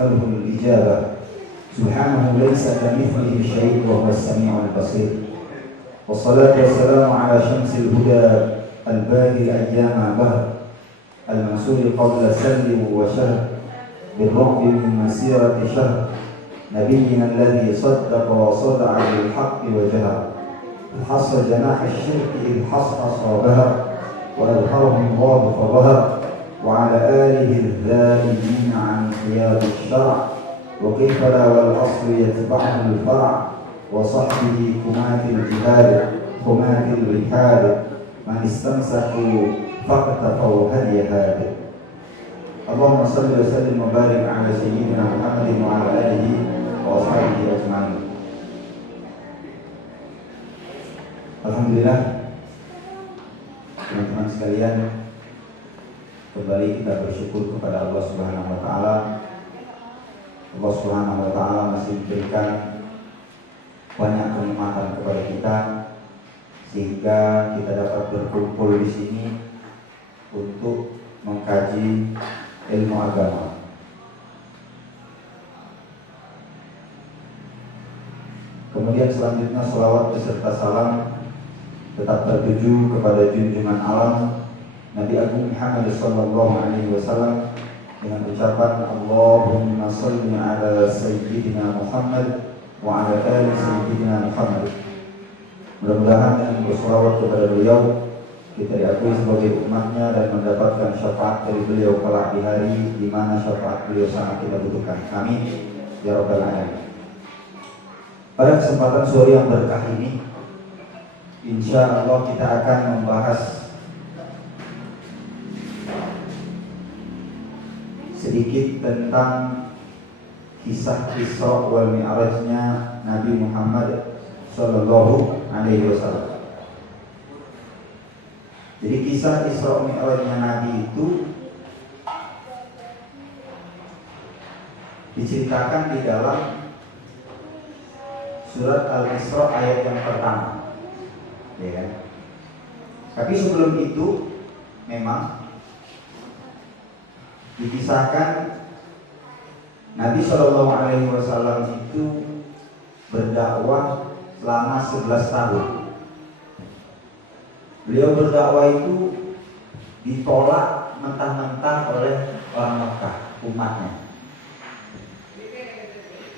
ونسأله الإجابة. سبحانه ليس كمثله شيء وهو السميع البصير. والصلاة والسلام على شمس الهدى الباهي الأيام بهر المنصور قبل سل وشهر بالرعب من مسيرة شهر نبينا الذي صدق وصدع بالحق وجهر حص جناح الشرك إذ حصحص وبهر وأظهره الله فظهر وعلى آله الذائبين عن حياد الشرع وكيف لا والأصل يتبعه الفرع وصحبه كمات الجهاد كمات الرحال من استمسكوا فاقتفوا هدي هاد. اللهم صل وسلم وبارك على سيدنا محمد وعلى آله وأصحابه أجمعين. Alhamdulillah, teman-teman sekalian, kembali kita bersyukur kepada Allah Subhanahu wa taala. Allah Subhanahu wa taala masih memberikan banyak kenikmatan kepada kita sehingga kita dapat berkumpul di sini untuk mengkaji ilmu agama. Kemudian selanjutnya salawat beserta salam tetap tertuju kepada junjungan alam Nabi Agung Muhammad sallallahu alaihi wasallam dengan ucapan Allahumma shalli ala sayyidina Muhammad wa ala ali sayyidina Muhammad. Mudah-mudahan dengan bersalawat kepada beliau kita diakui sebagai umatnya dan mendapatkan syafaat dari beliau kelak di hari di mana syafaat beliau sangat kita butuhkan. Amin ya rabbal alamin. Pada kesempatan sore yang berkah ini, insya Allah kita akan membahas sedikit tentang kisah Isra wal Mi'rajnya Nabi Muhammad Sallallahu Alaihi Wasallam. Jadi kisah Isra Mi'rajnya Nabi itu diceritakan di dalam surat Al-Isra ayat yang pertama, ya kan? Tapi sebelum itu memang dikisahkan Nabi Shallallahu Alaihi Wasallam itu berdakwah selama 11 tahun. Beliau berdakwah itu ditolak mentah-mentah oleh orang Mekah, umatnya.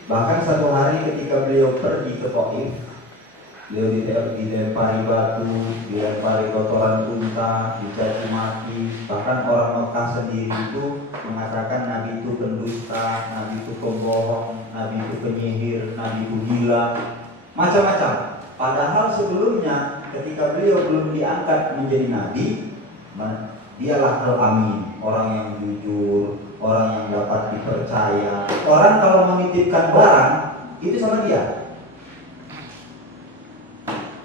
Bahkan satu hari ketika beliau pergi ke Taif, beliau dilempari batu, dilempari kotoran unta, dicaci maki. Bahkan orang Mekah sendiri itu mengatakan Nabi itu pendusta, Nabi itu pembohong, Nabi itu penyihir, Nabi itu gila, macam-macam. Padahal sebelumnya ketika beliau belum diangkat menjadi Nabi, dialah al-amin, orang yang jujur, orang yang dapat dipercaya. Orang kalau menitipkan barang itu sama dia.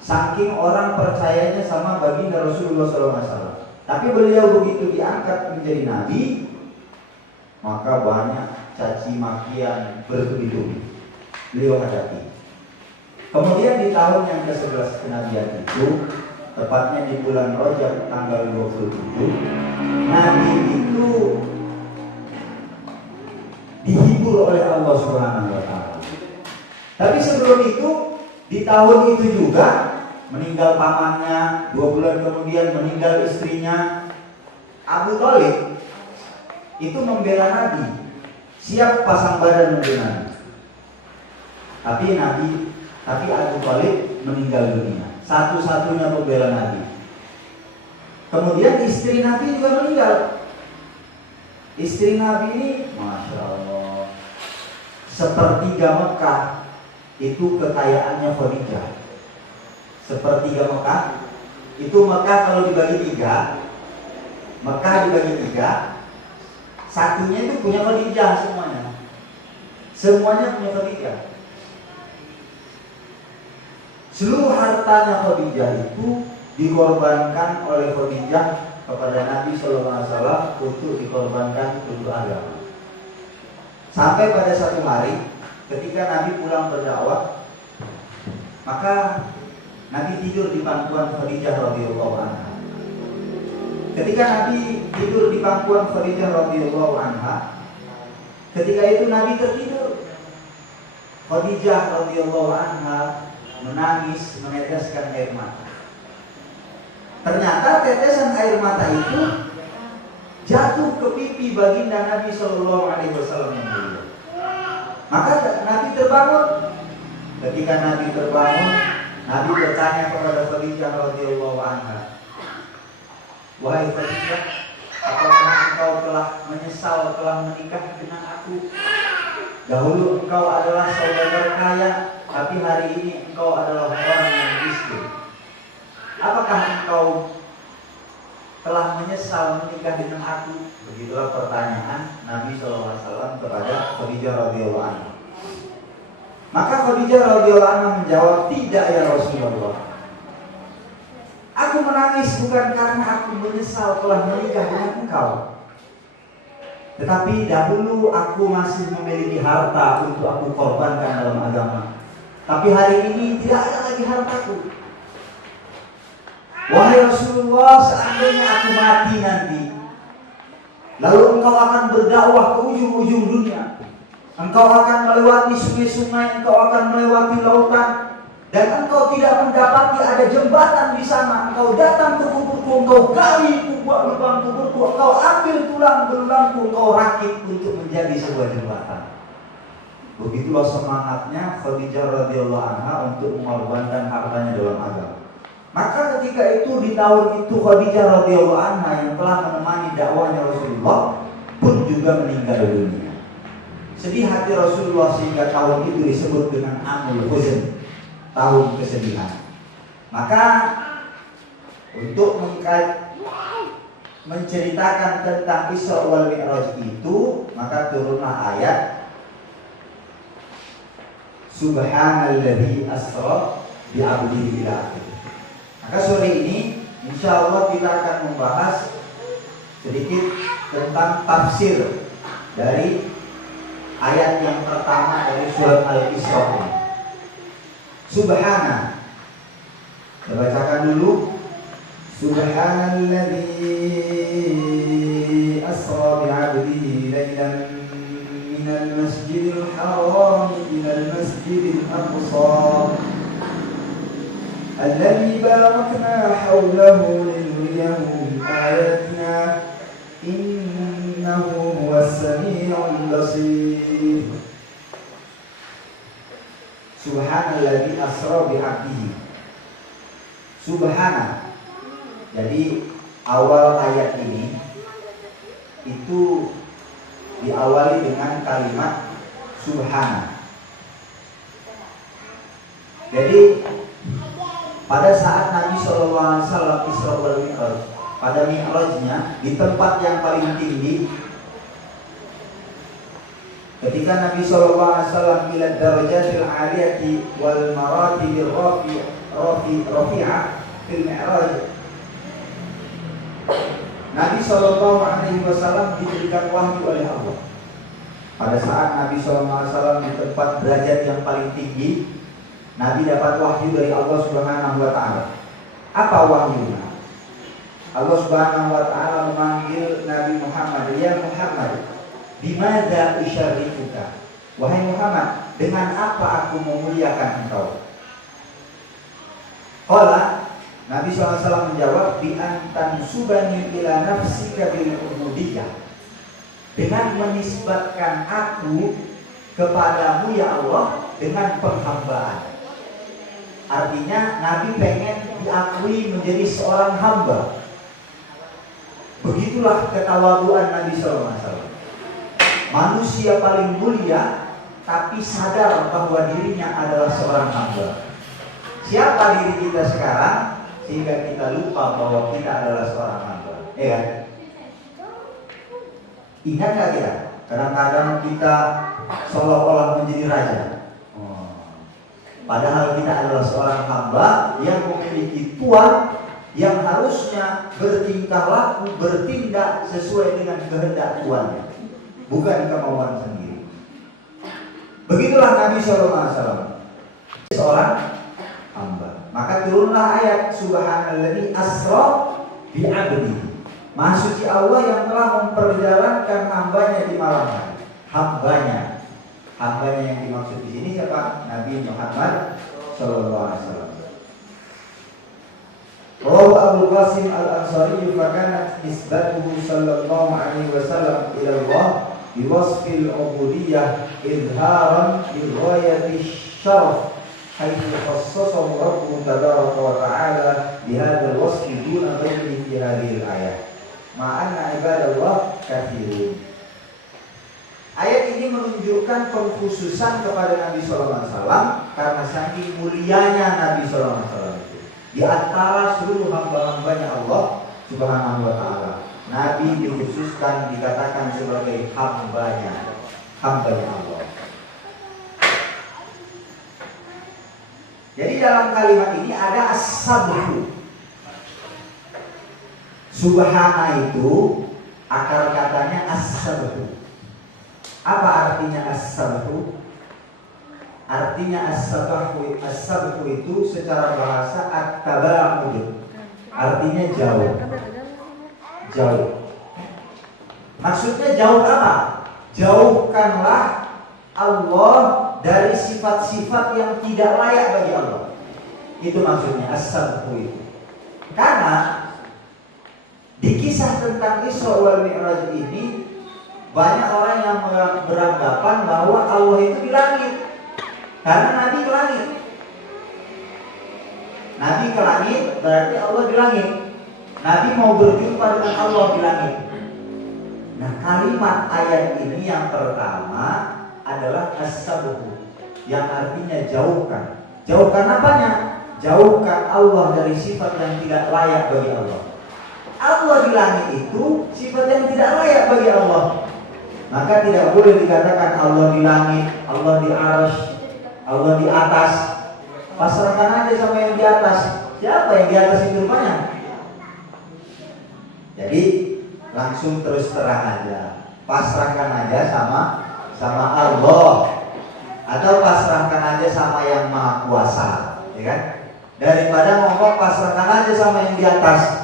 Saking orang percayanya sama baginda Rasulullah SAW. Tapi beliau begitu diangkat menjadi Nabi, maka banyak caci makian bertubi-tubi beliau hadapi. Kemudian di tahun yang ke-11 kenabian itu, tepatnya di bulan Rajab tanggal 27, Nabi itu dihibur oleh Allah Subhanahu wa taala. Tapi sebelum itu, di tahun itu juga meninggal pamannya, 2 bulan kemudian meninggal istrinya. Abu Thalib itu membela Nabi, siap pasang badan membela Nabi. Tapi Abu Thalib meninggal dunia, satu-satunya pembela Nabi. Kemudian istri Nabi juga meninggal. Istri Nabi ini, Masya Allah, sepertiga Mekah itu kekayaannya Khadijah. Sepertiga Mekah itu, Mekah kalau dibagi 3, Mekah dibagi 3, satunya itu punya Khadijah semuanya. Semuanya punya Khadijah. Seluruh hartanya Khadijah itu dikorbankan oleh Khadijah kepada Nabi Sallallahu Alaihi Wasallam untuk dikorbankan untuk agama. Sampai pada satu hari ketika Nabi pulang berdakwah, maka Nabi tidur di pangkuan Khadijah radhiyallahu anha. Ketika Nabi tidur di pangkuan Khadijah radhiyallahu anha, Ketika itu Nabi tertidur. Khadijah radhiyallahu anha menangis, meneteskan air mata. Ternyata tetesan air mata itu jatuh ke pipi baginda Nabi Shallallahu Alaihi Wasallam. Maka Nabi terbangun. Ketika Nabi terbangun, Nabi bertanya kepada Khadijah radhiyallahu anha, wahai Khadijah, apakah engkau telah menyesal telah menikah dengan aku? Dahulu engkau adalah saudara kaya, tapi hari ini engkau adalah orang yang miskin. Apakah engkau telah menyesal menikah dengan aku? Begitulah pertanyaan Nabi SAW kepada Khadijah radhiyallahu anha. Maka Khadijah radhiyallahu anha menjawab, tidak ya Rasulullah. Aku menangis bukan karena aku menyesal telah menikah dengan engkau, tetapi dahulu aku masih memiliki harta untuk aku korbankan dalam agama. Tapi hari ini tidak ada lagi hartaku. Wahai Rasulullah, seandainya aku mati nanti, lalu engkau akan berdakwah ke ujung-ujung dunia. Engkau akan melewati sungai-sungai, engkau akan melewati lautan, dan engkau tidak mendapati ada jembatan di sana. Engkau datang ke kuburku, engkau gali lubang kuburku, engkau ambil tulang belulangku, engkau rakit untuk menjadi sebuah jembatan. Begitulah semangatnya Khadijah radhiyallahu anha untuk mengorbankan hartanya dalam agama. Maka ketika itu di tahun itu Khadijah radhiyallahu anha yang telah menemani dakwahnya Rasulullah pun juga meninggal dunia. Sedih hati Rasulullah sehingga tahun itu disebut dengan Amul Huzn, tahun kesedihan. Maka untuk menceritakan tentang Isra wal Mi'raj itu, maka turunlah ayat Subhanalladzi asra bi'abdihi ila akhir. Maka sore ini insya Allah kita akan membahas sedikit tentang tafsir dari ayat yang pertama dari surat Al-Isra ini. Subhana, kita bacakan dulu. Subhanalladzi asra bi'abdihi laylan minal masjidil haram ilal masjidil aqsa alladzi barakna hawlahu linuriyahu min ayatina innahu huwas sami'ul basir. Subhanalladzi asra bi'abdihi. Subhana. Jadi awal ayat ini itu diawali dengan kalimat Subhana. Jadi pada saat Nabi SAW Isra wal Mi'raj, pada Mi'rajnya di tempat yang paling tinggi, ketika Nabi SAW ila darajatil aliyati wal maratibil rafi'ah fil Mi'raj, Nabi SAW diberikan wahyu oleh Allah. Pada saat Nabi SAW di tempat derajat yang paling tinggi, Nabi dapat wahyu dari Allah Subhanahu wa Ta'ala. Apa wahyunya? Allah Subhanahu wa Ta'ala memanggil Nabi Muhammad, ya Muhammad, bimadza usyarrifuka. Wahai Muhammad, dengan apa aku memuliakan engkau? Qala, Nabi SAW menjawab, bi antan subani ila nafsika bil ubudiyah. Dengan menisbatkan aku kepadamu ya Allah dengan penghambaan. Artinya Nabi pengen diakui menjadi seorang hamba. Begitulah ketawaduan Nabi SAW. Manusia paling mulia tapi sadar bahwa dirinya adalah seorang hamba. Siapa diri kita sekarang sehingga kita lupa bahwa kita adalah seorang hamba? Ya kan? Ingat gak kita? Kadang-kadang kita seolah-olah menjadi raja. Padahal kita adalah seorang hamba yang memiliki tuan yang harusnya bertingkah laku, bertindak sesuai dengan kehendak tuannya, bukan kemauan sendiri. Begitulah Nabi SAW, seorang hamba. Maka turunlah ayat Subhanalladzi asra bi'abdihi. Maha suci Allah yang telah memperjalankan hambanya di malam hari. hambanya. Hambanya yang dimaksud di sini siapa? Nabi Muhammad sallallahu alaihi wasallam. Rawi Abu Qasim Al-Ansari fakanat nisbatuhu sallallahu alaihi wasallam ila Allah biwasfil ubudiyyah izharan lighayati syaraf haitsu khassasahu Rabbuhu tabaraka wa ta'ala bihadzal wasfi duna ghairihi fi hadhihi al-ayah. Ma'anna ibadallah katsirun. Ayat ini menunjukkan pengkhususan kepada Nabi sallallahu alaihi wasallam karena saking mulianya Nabi sallallahu alaihi wasallam itu. Di antara seluruh hamba-hambanya Allah Subhanahu wa taala, Nabi dikhususkan dikatakan sebagai hambanya Allah. Jadi dalam kalimat ini ada as-sabru. Subhana itu akar katanya as-sabru. Apa artinya as-sabru? Artinya as-sabru itu secara bahasa at-taba'ud. Artinya jauh. Jauh. Maksudnya jauh apa? Jauhkanlah Allah dari sifat-sifat yang tidak layak bagi Allah. Itu maksudnya as-sabru itu. Karena di kisah tentang Isra wal Mi'raj ini banyak orang yang beranggapan bahwa Allah itu di langit. Karena Nabi ke langit. Nabi ke langit berarti Allah di langit. Nabi mau berjumpa dengan Allah di langit. Nah, kalimat ayat ini yang pertama adalah as-sabru, yang artinya jauhkan. Jauhkan apanya? Jauhkan Allah dari sifat yang tidak layak bagi Allah. Allah di langit itu sifat yang tidak layak bagi Allah. Maka tidak boleh dikatakan Allah di langit, Allah di arsy, Allah di atas. Pasrahkan aja sama yang di atas. Siapa yang di atas itu rupanya? Jadi langsung terus terang aja. Pasrahkan aja sama Allah. Atau pasrahkan aja sama yang Maha Kuasa, ya kan? Daripada ngomong pasrahkan aja sama yang di atas.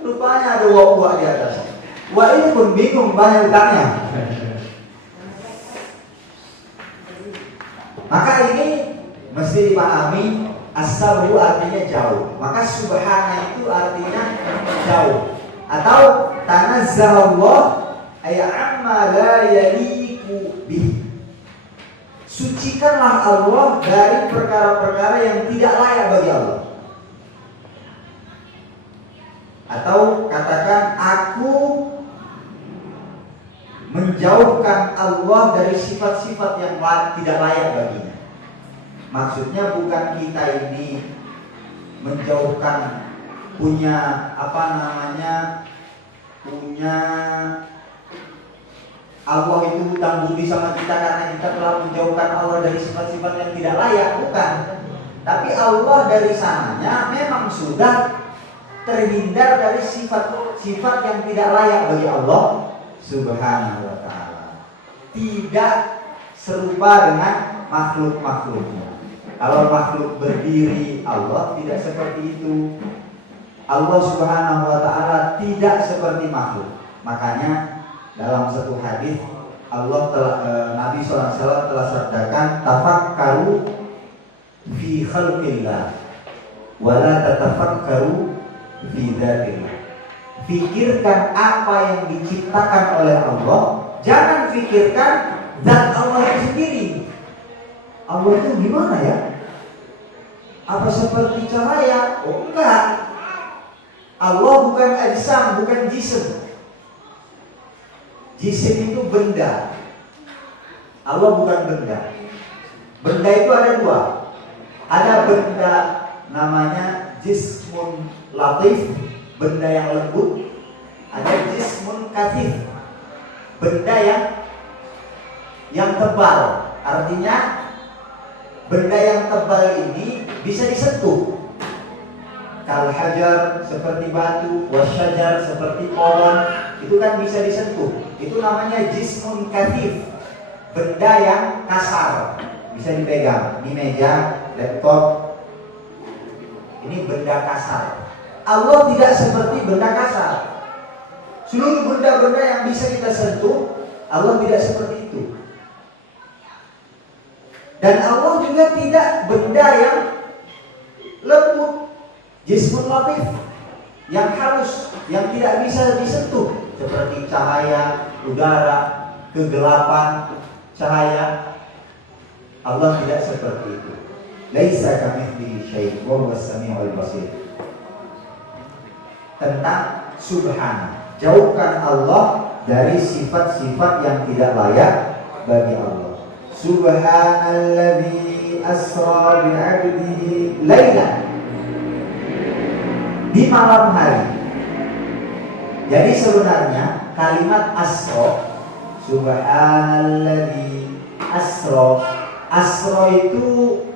Rupanya ada wak-wak di atas. Wak ini pun bingung banyak ditanya. Maka ini mesti dipahami, as-sabru artinya jauh. Maka subhana itu artinya jauh. Atau tanazzahallah ay amma la yaliqu bih. Sucikanlah Allah dari perkara-perkara yang tidak layak bagi Allah. Atau katakan aku menjauhkan Allah dari sifat-sifat yang tidak layak baginya. Maksudnya bukan kita ini menjauhkan punya Allah itu hutang budi sama kita karena kita telah menjauhkan Allah dari sifat-sifat yang tidak layak, bukan. Tapi Allah dari sananya memang sudah terhindar dari sifat-sifat yang tidak layak bagi Allah Subhanahu wa ta'ala. Tidak serupa dengan makhluk-makhluknya. Kalau makhluk berdiri, Allah tidak seperti itu. Allah Subhanahu wa ta'ala tidak seperti makhluk. Makanya dalam satu hadis Nabi SAW telah sabdakan, tafakkaru fi khalqillah wa la tatafakkaru fi dzatillah. Pikirkan apa yang diciptakan oleh Allah, jangan pikirkan zat Allah itu sendiri. Allah itu gimana ya? Apa seperti cahaya? Oh enggak. Allah bukan ajsam, bukan jism. Jism itu benda. Allah bukan benda. Benda itu ada dua. Ada benda namanya jismun latif, benda yang lembut. Ada jismun kathif, benda yang tebal. Artinya benda yang tebal ini bisa disentuh. Kal hajar seperti batu, wasyajar seperti pohon, itu kan bisa disentuh. Itu namanya jismun kathif, benda yang kasar, bisa dipegang di meja, laptop. Ini benda kasar. Allah tidak seperti benda kasar. Seluruh benda-benda yang bisa kita sentuh, Allah tidak seperti itu. Dan Allah juga tidak benda yang lembut, jismun latif, yang halus, yang tidak bisa disentuh, seperti cahaya, udara, kegelapan, cahaya. Allah tidak seperti itu. Laisa kamitslihi syai' wa huwas samiul basir. Tentang subhana, jauhkan Allah dari sifat-sifat yang tidak layak bagi Allah. Subhanalladzi asra bi'abdihi lailan, di malam hari. Jadi sebenarnya kalimat asra, subhanalladzi asra, asra itu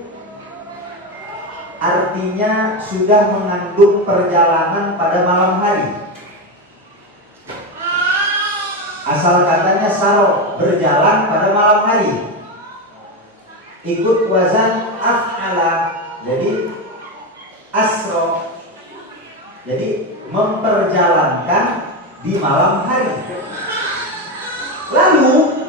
artinya sudah mengandung perjalanan pada malam hari. Asal katanya saro, berjalan pada malam hari. Ikut wazan af'ala, jadi asro, jadi memperjalankan di malam hari. Lalu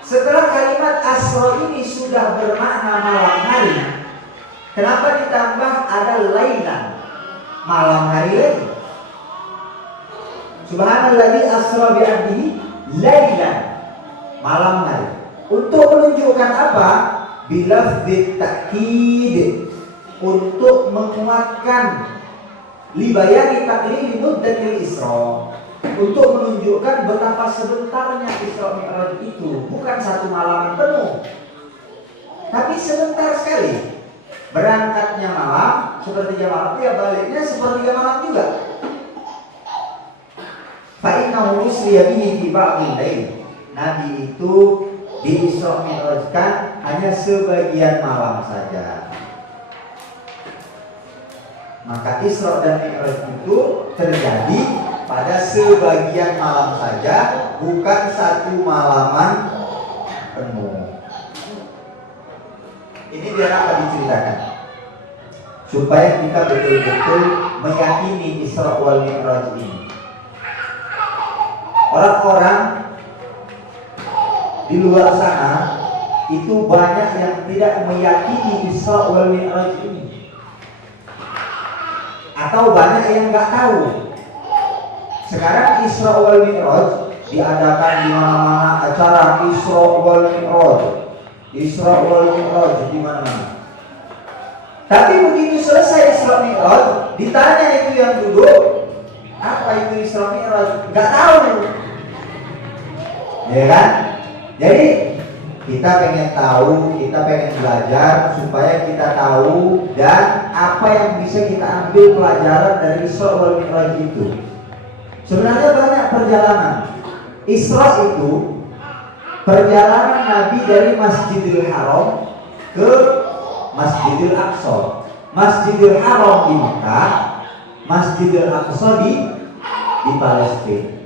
setelah kalimat asro ini sudah bermakna malam hari, kenapa ditambah ada lailan, malam hari lagi? Subhanalladzi asra bi'abdihi lailan, malam hari. Untuk menunjukkan apa? Bilafdz ta'kid, untuk menguatkan libayani taklil muddatil isra, untuk menunjukkan betapa sebentarnya Isra Mi'raj itu. Bukan satu malam penuh, tapi sebentar sekali. Berangkatnya malam, sepertiga malam, ya baliknya sepertiga malam juga. Fa'innahu usriya bihi fi ba'dil lail, Nabi itu di Isra Mi'rajkan hanya sebagian malam saja. Maka Isra dan Mi'raj itu terjadi pada sebagian malam saja, bukan satu malaman penuh. Ini biar apa diceritakan? Supaya kita betul-betul meyakini Isra wal Mi'raj ini. Orang-orang di luar sana itu banyak yang tidak meyakini Isra wal Mi'raj ini, atau banyak yang nggak tahu. Sekarang Isra wal Mi'raj diadakan di mana-mana, acara Isra wal Mi'raj, Isra wal Mi'raj di mana-mana. Tapi begitu selesai Isra Mi'raj, ditanya itu yang duduk, apa itu Isra Mi'raj? Nggak tahu, ya kan? Jadi kita pengen tahu, kita pengen belajar supaya kita tahu dan apa yang bisa kita ambil pelajaran dari Isra wal Mi'raj itu. Sebenarnya banyak perjalanan. Isra itu perjalanan Nabi dari Masjidil Haram ke Masjidil Aqsa. Masjidil Haram di Mekah, Masjidil Aqsa di Palestina.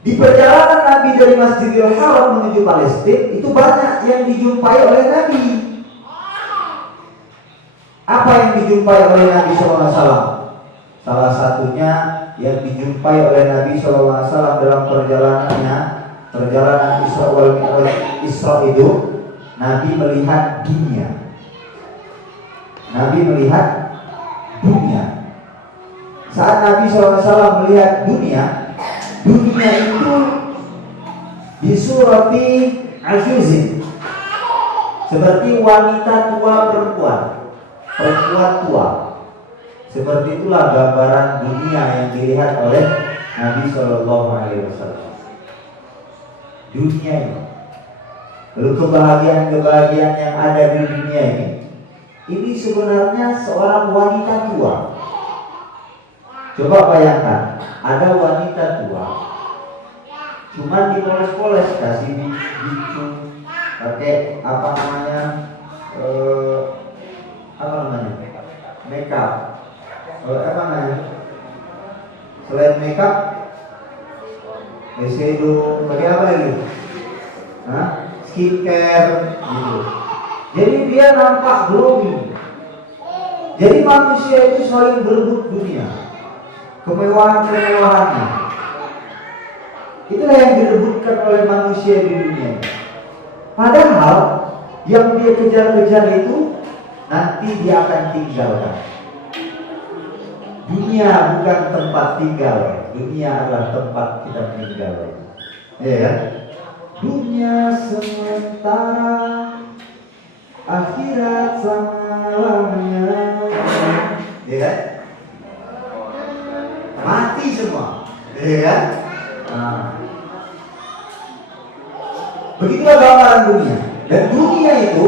Di perjalanan Nabi dari Masjidil Haram menuju Palestina itu banyak yang dijumpai oleh Nabi. Apa yang dijumpai oleh Nabi SAW? Salah satunya yang dijumpai oleh Nabi SAW dalam perjalanannya, perjalanan Isra wal Mi'raj Isra itu, Nabi melihat dunia. Nabi melihat dunia. Saat Nabi SAW melihat dunia, dunia itu disurati ajuzin, seperti wanita tua perempuan tua. Seperti itulah gambaran dunia yang dilihat oleh Nabi SAW. Dunia ini, lalu kebahagiaan yang ada di dunia ini sebenarnya seorang wanita tua. Coba bayangkan, ada wanita tua, cuman dipoles-poles, kasih bicu, pakai apa namanya, makeup, apa namanya, selain makeup, eyeshadow, pakai apa lagi? Skincare, gitu. Jadi dia nampak glowing. Jadi manusia itu saling berebut dunia, kemewahan-kemewahannya. Itulah yang direbutkan oleh manusia di dunia. Padahal Yang dia kejar-kejar itu nanti dia akan tinggalkan. Dunia bukan tempat tinggal, dunia adalah tempat kita meninggal. Ya, dunia sementara, akhirat selamanya. Ya, mati semua. Ya, begitulah gambaran dunia. Dan dunia itu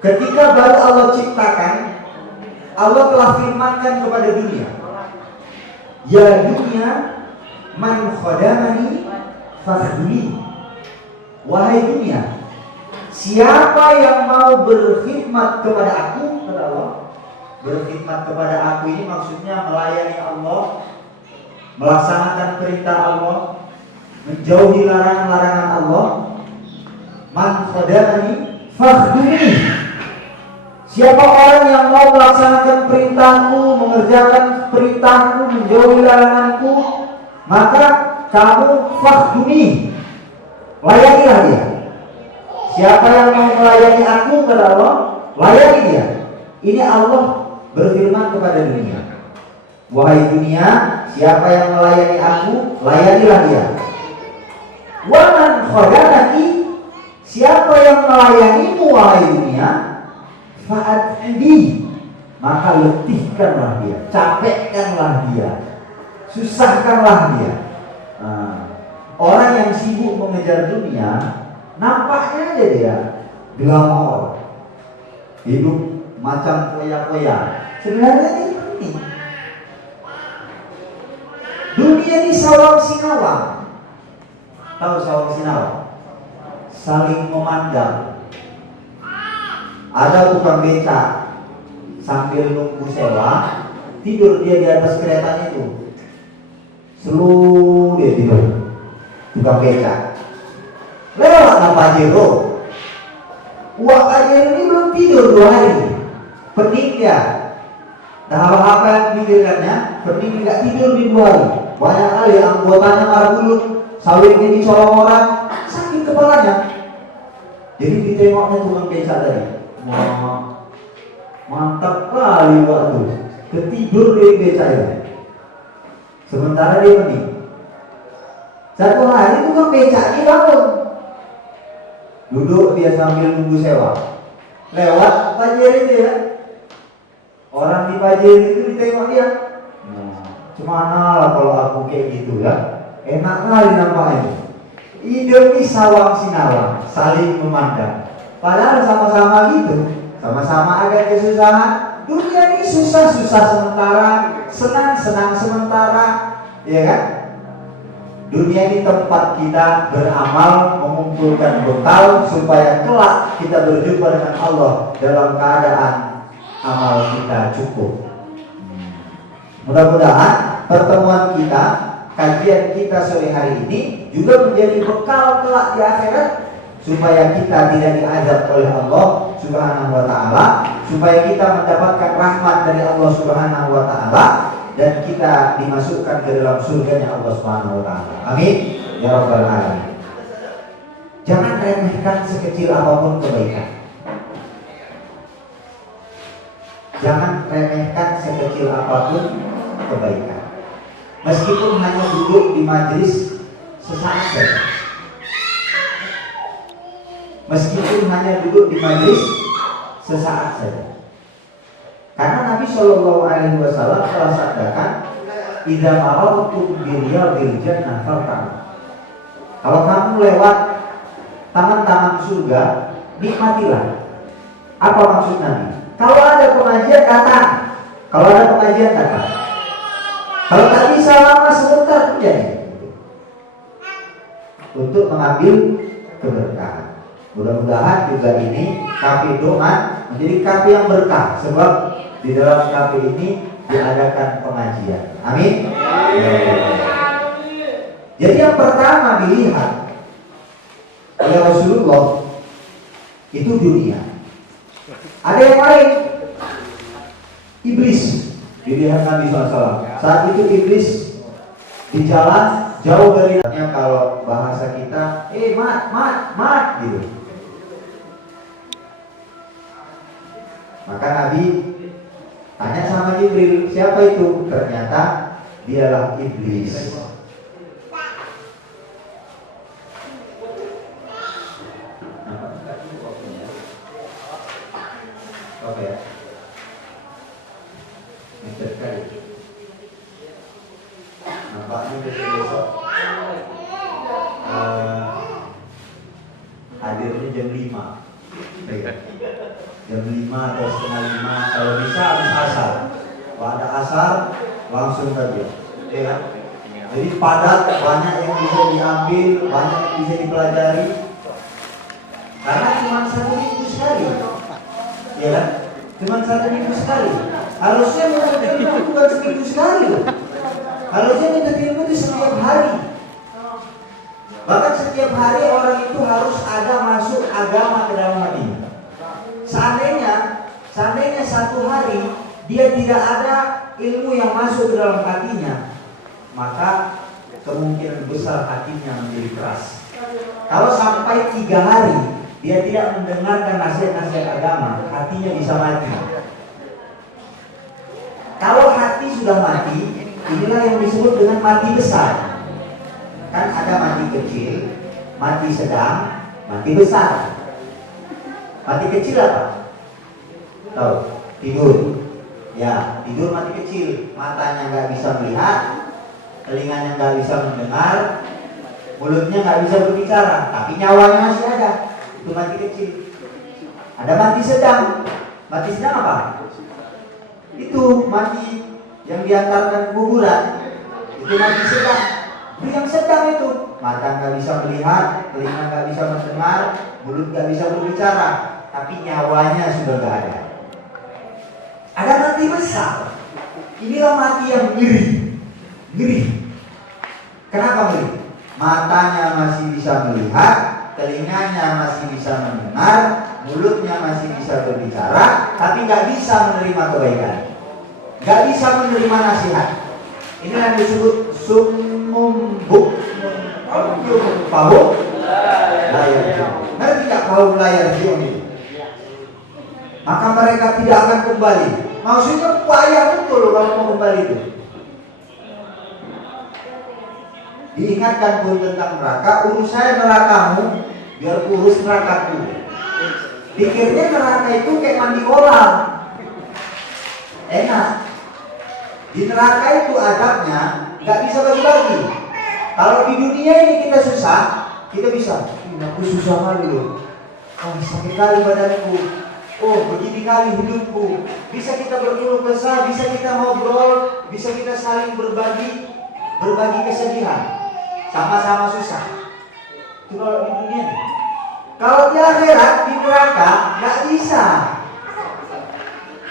ketika baru Allah ciptakan, Allah telah firmankan kepada dunia, ya dunia, man khadamani fakhduni. Wahai dunia, siapa yang mau berkhidmat kepada aku, kata Allah. Berkhidmat kepada aku ini maksudnya melayani Allah, melaksanakan perintah Allah, menjauhi larangan-larangan Allah. Man khadamani fakhduni. Siapa orang yang mau melaksanakan perintahku, mengerjakan perintahku, menjauhi laranganku, maka kamu fakhduni, layanilah dia. Siapa yang mau melayani aku, kata Allah, layani dia. Ini Allah berfirman kepada dunia. Wahai dunia, siapa yang melayani aku, layanilah dia. Wa man khadamani, siapa yang melayanimu, wahai dunia, fa'adhi, maka letihkanlah dia, capekkanlah dia, susahkanlah dia. Orang yang sibuk mengejar dunia, nampaknya aja dia glamor, hidup macam koya-koya. Sebenarnya ini dunia ini sawang sinawang. Tahu sawang sinawang? Saling memandang. Ada tukang beca sambil nunggu sewa, tidur dia di atas keretanya itu. Seluruh dia tidur. Tukang beca. Lewat lah Pajero. Uang Pajero ini belum tidur 2 hari. Pening dia. Dah apa-apa yang pikirkannya, pening nggak tidur di 2 hari. Banyak kali anggotanya marah dulu, sawit ini colong orang, sakit kepalanya. Jadi ditengoknya tukang beca tadi. Wah, mantap kali waktu ketidur di beca itu. Sementara dia pening. Satu hari tukang beca ini bangun, duduk dia sambil nunggu sewa. Lewat Pajeri dia. Orang di Pajeri itu ditengok dia. Cemana lah kalau aku kayak gitu ya. Enak kali nampaknya. Hidup di sawang sinawang, saling memandang. Padahal sama-sama gitu, sama-sama ada kesusahan. Dunia ini susah-susah sementara, senang-senang sementara, ya kan? Dunia ini tempat kita beramal, mengumpulkan bekal supaya kelak kita berjumpa dengan Allah dalam keadaan amal kita cukup. Mudah-mudahan pertemuan kita, kajian kita sore hari ini juga menjadi bekal kelak di akhirat, supaya kita tidak diazab oleh Allah Subhanahu wa ta'ala, supaya kita mendapatkan rahmat dari Allah Subhanahu wa ta'ala, dan kita dimasukkan ke dalam surganya Allah Subhanahu wa ta'ala. Amin ya rabbal alamin. Jangan remehkan sekecil apapun kebaikan. Jangan remehkan sekecil apapun kebaikan. Meskipun hanya duduk di majelis sesaat saja. Meskipun hanya duduk di majelis sesaat saja. Karena Nabi Shallallahu Alaihi Wasallam telah sabdakan, "Idza marartum bi riyadil jannah farta'u." Kalau kamu lewat taman-taman surga, nikmatilah. Apa maksud Nabi? Kalau ada pengajian datang. Kalau ada pengajian datang. Kalau tak bisa lama sebentar jadi. Untuk mengambil keberkahan. Mudah-mudahan juga ini kafe doa menjadi kafe yang berkah, sebab di dalam kafe ini diadakan pengajian. Amin. Jadi yang pertama dilihat oleh Rasulullah itu dunia. Ada yang lain, iblis dilihat Nabi SAW. Saat itu iblis di jalan jauh dari, kalau bahasa kita, mat gitu. Maka Nabi tanya sama Jibril, siapa itu? Ternyata dialah iblis. Oke ya. Macet kali. Nampaknya besok hadirnya jam 5. Jam 5 atau setengah 5. Kalau bisa habis asar. Kalau ada asar langsung saja. Ya. Jadi padat, banyak yang bisa diambil, banyak yang bisa dipelajari. Karena cuma 1 minggu sekali. Ya kan? Cuma 1 minggu sekali. Harusnya menuntut ilmu bukan seminggu sekali loh. Harusnya menuntut ilmu itu setiap hari. Bahkan setiap hari orang itu harus ada masuk agama ke dalam hatinya. Seandainya 1 hari dia tidak ada ilmu yang masuk ke dalam hatinya, maka kemungkinan besar hatinya menjadi keras. Kalau sampai 3 hari dia tidak mendengarkan nasihat-nasihat agama, hatinya bisa mati. Kalau hati sudah mati, inilah yang disebut dengan mati besar. Kan ada mati kecil, mati sedang, mati besar. Mati kecil apa? Tahu? Tidur. Ya, tidur mati kecil. Matanya nggak bisa melihat, telinganya nggak bisa mendengar, mulutnya nggak bisa berbicara, tapi nyawanya masih ada. Itu mati kecil. Ada mati sedang. Mati sedang apa? Itu mati yang diantarkan ke kuburan. Itu mati sedang. Itu yang sedang itu. Mata nggak bisa melihat, telinga nggak bisa mendengar, mulut nggak bisa berbicara, tapi nyawanya sudah nggak ada. Ada mati besar. Inilah mati yang ngeri. Kenapa ngeri? Matanya masih bisa melihat, telinganya masih bisa mendengar, mulutnya masih bisa berbicara, tapi nggak bisa menerima kebaikan, nggak bisa menerima nasihat. Ini yang disebut sumum bukmun pahu layar. Ngerti nggak pahu layar ini? Maka mereka tidak akan kembali. Maksudnya bahaya betul kalau mau kembali itu. Diingatkan pun tentang neraka, urus saya nerakamu, biar urus nerakaku. Pikirnya neraka itu kayak mandi kolam, enak. Di neraka itu adabnya nggak bisa bagi-bagi. Kalau di dunia ini kita susah, kita bisa. Aku susah kali loh. Oh, sakit kali badanku. Oh, begini kali hidupku. Bisa kita berkeluh kesah, bisa kita ngobrol, bisa kita saling berbagi kesedihan. Sama-sama susah. Itu kalau di dunia ini. Kalau di akhirat, di neraka nggak bisa.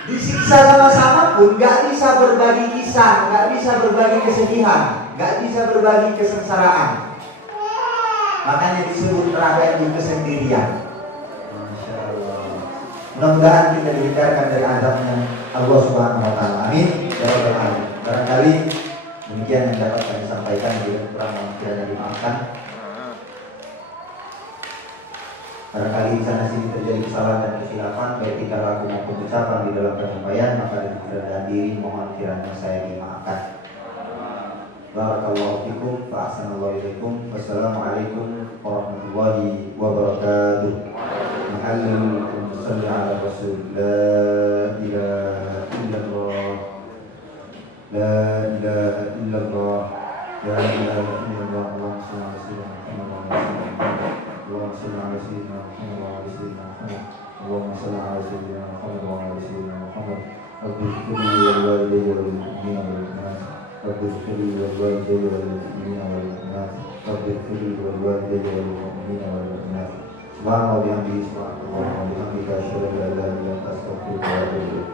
Disiksa sama-sama pun nggak bisa berbagi kisah, nggak bisa berbagi kesedihan, nggak bisa berbagi kesengsaraan. Makanya disebut neraka itu kesendirian. Masya Allah. Mudah-mudahan kita dihindarkan dari azabnya Allah Subhanahu Wa Taala. Amin. Ya Rabbal Alamin. Barangkali demikian yang dapat kami sampaikan, bila kurang kiranya dimaafkan. Barangkali di sana sini terjadi kesalahan dan kesilapan baik tingkah laku maupun ucapan di dalam penyampaian, maka dari keberadaan diri mohon kiranya saya dimaafkan. Barakallahu fikum wa ahsanallahu ilaikum. Wassalamualaikum warahmatullahi wabarakatuh. Ma'alaikum salli ala rasul. La ilaha illallah. La ilaha illallah. La ilaha illallah. Allahumma salli ala sayyidina Muhammad. Allahumma salli ala sayyidina Muhammad wa ala sayyidina Muhammad. Allahumma salli ala sayyidina Muhammad wa ala sayyidina Muhammad. Rabbi ighfirli wal walidayya wal mu'minina wal mu'minat. Rabbi ighfirli wal walidayya wal mu'minina wal mu'minat. Rabbi ighfirli wal walidayya wal mu'minina wal mu'minat. Subhanallah wa bihamdihi, subhanallah wa bihamdihi, asyhadu an la ilaha illa anta, astaghfiruka wa atubu ilaik.